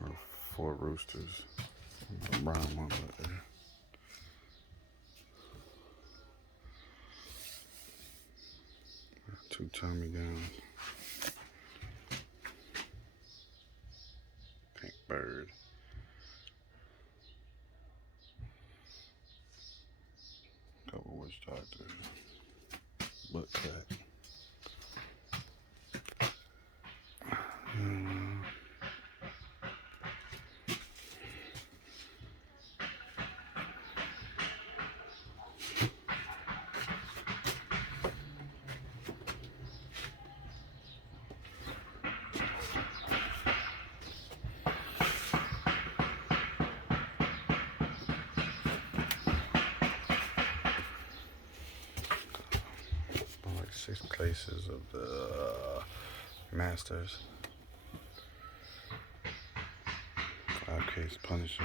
Or 4 roosters. A brown one right there. Got 2 Tommy guns. Pink bird. Couple witch doctors. Butt cat. Like 6 cases of the Masters. 5 case Punisher.